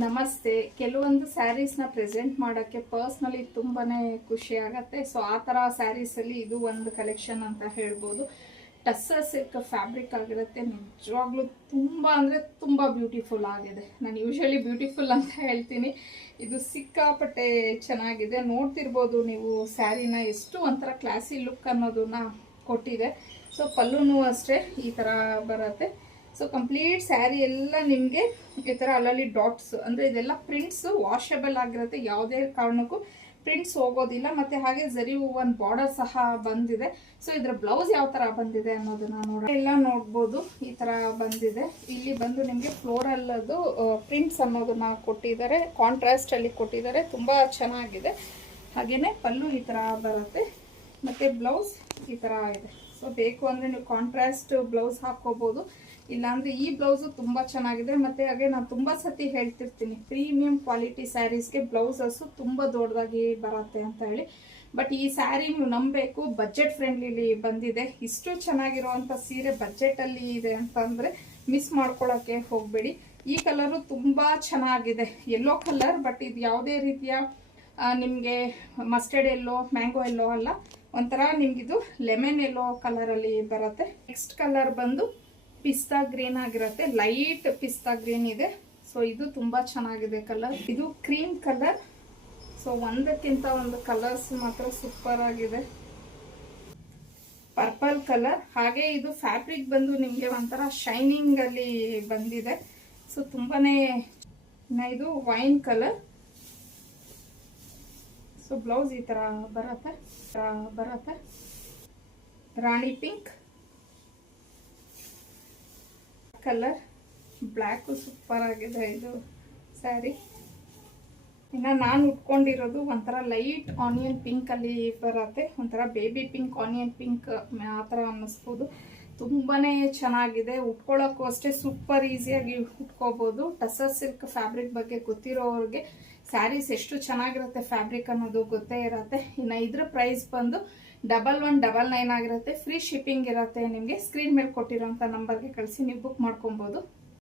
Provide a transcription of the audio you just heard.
ನಮಸ್ತೆ. ಕೆಲವೊಂದು ಸ್ಯಾರೀಸ್ನ ಪ್ರೆಸೆಂಟ್ ಮಾಡೋಕ್ಕೆ ಪರ್ಸ್ನಲಿ ತುಂಬಾ ಖುಷಿ ಆಗುತ್ತೆ. ಸೊ ಆ ಥರ ಸ್ಯಾರೀಸಲ್ಲಿ ಇದು ಒಂದು ಕಲೆಕ್ಷನ್ ಅಂತ ಹೇಳ್ಬೋದು. ಟಸ್ಸರ್ ಸಿಲ್ಕ್ ಫ್ಯಾಬ್ರಿಕ್ ಆಗಿರುತ್ತೆ. ನಿಜವಾಗ್ಲೂ ತುಂಬ ಅಂದರೆ ತುಂಬ ಬ್ಯೂಟಿಫುಲ್ ಆಗಿದೆ. ನಾನು ಯೂಶ್ವಲಿ ಬ್ಯೂಟಿಫುಲ್ ಅಂತ ಹೇಳ್ತೀನಿ, ಇದು ಸಿಕ್ಕಾಪಟ್ಟೆ ಚೆನ್ನಾಗಿದೆ. ನೋಡ್ತಿರ್ಬೋದು ನೀವು ಸ್ಯಾರಿನ, ಎಷ್ಟು ಒಂಥರ ಕ್ಲಾಸಿ ಲುಕ್ ಅನ್ನೋದನ್ನ ಕೊಟ್ಟಿದೆ. ಸೊ ಪಲ್ಲುನೂ ಅಷ್ಟೇ ಈ ಥರ ಬರುತ್ತೆ. ಸೊ ಕಂಪ್ಲೀಟ್ ಸ್ಯಾರಿ ಎಲ್ಲ ನಿಮಗೆ ಈ ಥರ ಅಲ್ಲಲ್ಲಿ ಡಾಟ್ಸ್, ಅಂದರೆ ಇದೆಲ್ಲ ಪ್ರಿಂಟ್ಸ್ ವಾಷಬಲ್ ಆಗಿರುತ್ತೆ. ಯಾವುದೇ ಕಾರಣಕ್ಕೂ ಪ್ರಿಂಟ್ಸ್ ಹೋಗೋದಿಲ್ಲ. ಮತ್ತು ಹಾಗೆ ಜರಿ ಒಂದು ಬಾರ್ಡರ್ ಸಹ ಬಂದಿದೆ. ಸೊ ಇದರ ಬ್ಲೌಸ್ ಯಾವ ಥರ ಬಂದಿದೆ ಅನ್ನೋದನ್ನ ಎಲ್ಲ ನೋಡ್ಬೋದು. ಈ ಥರ ಬಂದಿದೆ. ಇಲ್ಲಿ ಬಂದು ನಿಮಗೆ ಫ್ಲೋರಲ್ಲದು ಪ್ರಿಂಟ್ಸ್ ಅನ್ನೋದನ್ನ ಕೊಟ್ಟಿದ್ದಾರೆ, ಕಾಂಟ್ರಾಸ್ಟಲ್ಲಿ ಕೊಟ್ಟಿದ್ದಾರೆ. ತುಂಬ ಚೆನ್ನಾಗಿದೆ. ಹಾಗೆಯೇ ಪಲ್ಲು ಈ ಥರ ಬರುತ್ತೆ ಮತ್ತು ಬ್ಲೌಸ್ ಈ ಥರ ಇದೆ. ಸೊ ಬೇಕು ಅಂದರೆ ನೀವು ಕಾಂಟ್ರಾಸ್ಟ್ ಬ್ಲೌಸ್ ಹಾಕ್ಕೋಬೋದು. ಇಲ್ಲಾಂದರೆ ಈ ಬ್ಲೌಸು ತುಂಬ ಚೆನ್ನಾಗಿದೆ. ಮತ್ತು ಹಾಗೆ ನಾನು ತುಂಬ ಸತಿ ಹೇಳ್ತಿರ್ತೀನಿ, ಪ್ರೀಮಿಯಂ ಕ್ವಾಲಿಟಿ ಸ್ಯಾರೀಸ್ಗೆ ಬ್ಲೌಸಸ್ಸು ತುಂಬ ದೊಡ್ಡದಾಗಿ ಬರುತ್ತೆ ಅಂತ ಹೇಳಿ. ಬಟ್ ಈ ಸ್ಯಾರಿ ನೀವು ನಂಬಬೇಕು, ಬಜೆಟ್ ಫ್ರೆಂಡ್ಲಿಲಿ ಬಂದಿದೆ. ಇಷ್ಟು ಚೆನ್ನಾಗಿರುವಂಥ ಸೀರೆ ಬಜೆಟಲ್ಲಿ ಇದೆ ಅಂತಂದರೆ ಮಿಸ್ ಮಾಡ್ಕೊಳ್ಳೋಕ್ಕೆ ಹೋಗಬೇಡಿ. ಈ ಕಲರು ತುಂಬ ಚೆನ್ನಾಗಿದೆ, ಯೆಲ್ಲೋ ಕಲರ್. ಬಟ್ ಇದು ಯಾವುದೇ ರೀತಿಯ ನಿಮಗೆ ಮಸ್ಟರ್ಡ್ ಎಲ್ಲೋ, ಮ್ಯಾಂಗೋ ಎಲ್ಲೋ ಅಲ್ಲ, ಒಂಥರ ನಿಮಗಿದು ಲೆಮನ್ ಎಲ್ಲೋ ಕಲರಲ್ಲಿ ಬರುತ್ತೆ. ನೆಕ್ಸ್ಟ್ ಕಲರ್ ಬಂದು ಪಿಸ್ತಾ ಗ್ರೀನ್ ಆಗಿರುತ್ತೆ. ಲೈಟ್ ಪಿಸ್ತಾ ಗ್ರೀನ್ ಇದೆ. ಸೊ ಇದು ತುಂಬ ಚೆನ್ನಾಗಿದೆ ಕಲರ್. ಇದು ಕ್ರೀಮ್ ಕಲರ್. ಸೊ ಒಂದಕ್ಕಿಂತ ಒಂದು ಕಲರ್ಸ್ ಮಾತ್ರ ಸೂಪರ್ ಆಗಿದೆ. Purple colour. ಹಾಗೆ ಇದು ಫ್ಯಾಬ್ರಿಕ್ ಬಂದು ನಿಮಗೆ ಒಂಥರ ಶೈನಿಂಗ್ ಅಲ್ಲಿ ಬಂದಿದೆ. ಸೊ ತುಂಬಾನೇ ಇದು ವೈನ್ ಕಲರ್. ಸೊ ಬ್ಲೌಸ್ ಈ ತರ ಬರುತ್ತೆ. ರಾಣಿ ಪಿಂಕ್ ಕಲರ್. ಬ್ಲ್ಯಾಕ್ ಸೂಪರ್ ಆಗಿದೆ ಇದು ಸ್ಯಾರಿ. ಇನ್ನು ನಾನು ಉಟ್ಕೊಂಡಿರೋದು ಒಂಥರ ಲೈಟ್ ಆನಿಯನ್ ಪಿಂಕ್ ಅಲ್ಲಿ ಬರುತ್ತೆ. ಒಂಥರ ಬೇಬಿ ಪಿಂಕ್, ಆನಿಯನ್ ಪಿಂಕ್ ಆ ಥರ ಅನ್ನಿಸ್ಬೋದು. ತುಂಬಾನೇ ಚೆನ್ನಾಗಿದೆ. ಉಟ್ಕೊಳ್ಳೋಕ್ಕೂ ಅಷ್ಟೇ ಸೂಪರ್ ಈಸಿಯಾಗಿ ಉಟ್ಕೋಬೋದು. ಟಸರ್ ಸಿಲ್ಕ್ ಫ್ಯಾಬ್ರಿಕ್ ಬಗ್ಗೆ ಗೊತ್ತಿರೋರಿಗೆ ಸ್ಯಾರೀಸ್ ಎಷ್ಟು ಚೆನ್ನಾಗಿರುತ್ತೆ ಫ್ಯಾಬ್ರಿಕ್ ಅನ್ನೋದು ಗೊತ್ತೇ ಇರುತ್ತೆ. ಇನ್ನು ಇದ್ರ ಪ್ರೈಸ್ ಬಂದು 1199 ಆಗಿರುತ್ತೆ. ಫ್ರೀ ಶಿಪ್ಪಿಂಗ್ ಇರುತ್ತೆ. ನಿಮಗೆ ಸ್ಕ್ರೀನ್ ಮೇಲೆ ಕೊಟ್ಟಿರೋಂಥ ನಂಬರ್ಗೆ ಕಳಿಸಿ ನೀವು ಬುಕ್ ಮಾಡ್ಕೊಬೋದು.